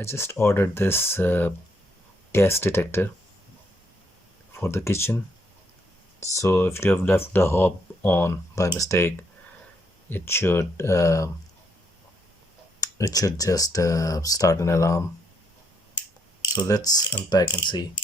I just ordered this gas detector for the kitchen. So if you have left the hob on by mistake, it should just start an alarm. So let's unpack and see.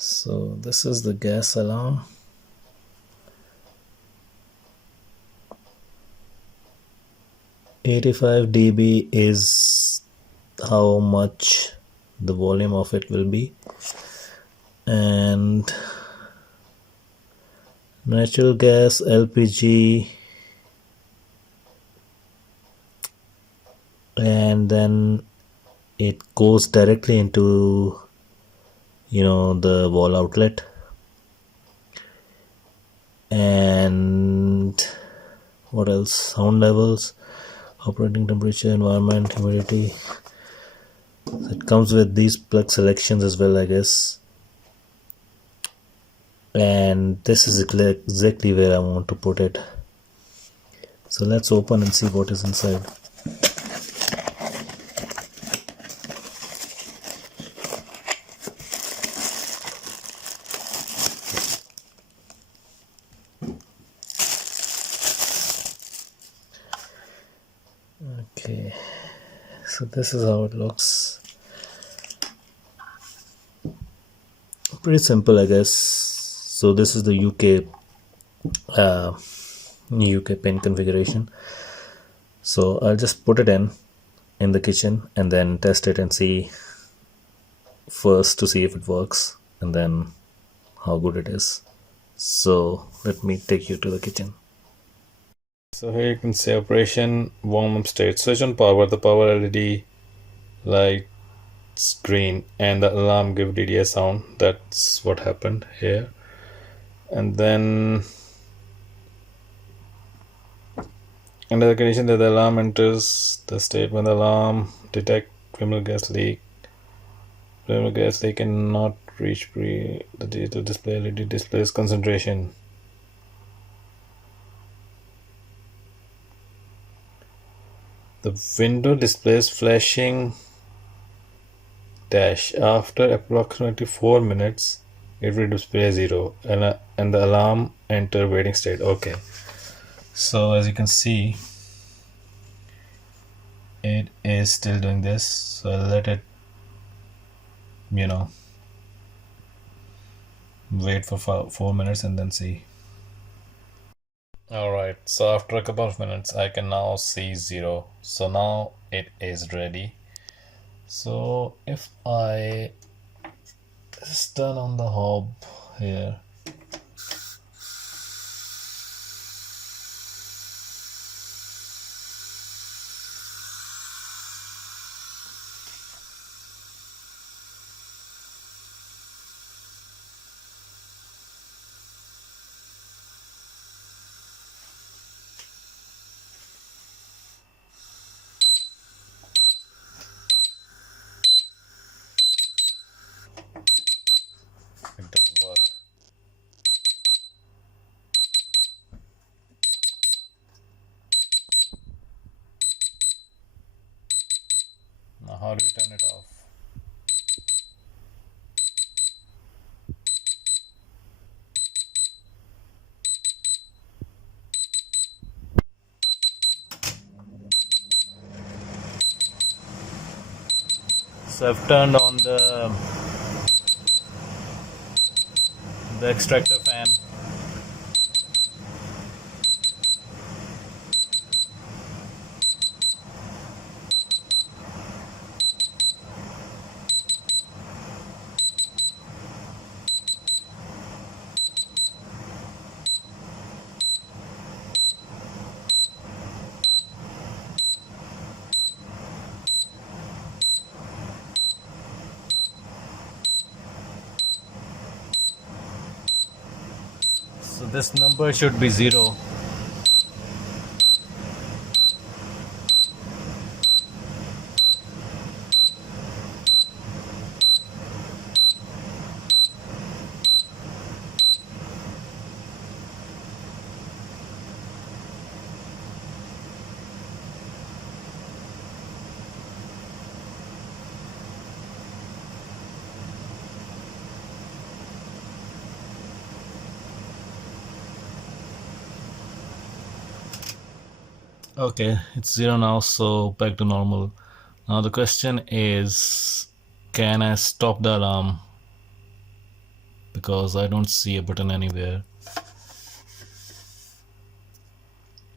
So this is the gas alarm. "85 dB is how much the volume of it will be, and natural gas, LPG, and then it goes directly into the wall outlet. And what else? Sound levels, operating temperature, environment, humidity. So it comes with these plug selections as well, I guess. And this is exactly where I want to put it. So let's open and see what is inside. Okay, so this is how it looks. Pretty simple, I guess. So this is the UK pin configuration. So I'll just put it in the kitchen and then test it and see first to see if it works and then how good it is. So let me take you to the kitchen. So here you can see operation, warm up state, switch on power, the power LED lights green and the alarm give DDS sound. That's what happened here. And then under the condition that the alarm enters the state when the alarm detect flammable gas leak. Flammable gas leak cannot reach the digital display. LED displays concentration. The window displays flashing dash. After approximately 4 minutes, it will display 0 and the alarm enter waiting state. Okay. So as you can see, it is still doing this. So I'll let it, wait for 4 minutes and then see. Alright, so after a couple of minutes, I can now see 0. So now it is ready. So if I just turn on the hob here, it does work. Now how do you turn it off? So I've turned on the extractor fan. This number should be 0. Okay, it's 0 now, so back to normal. Now the question is, can I stop the alarm? Because I don't see a button anywhere.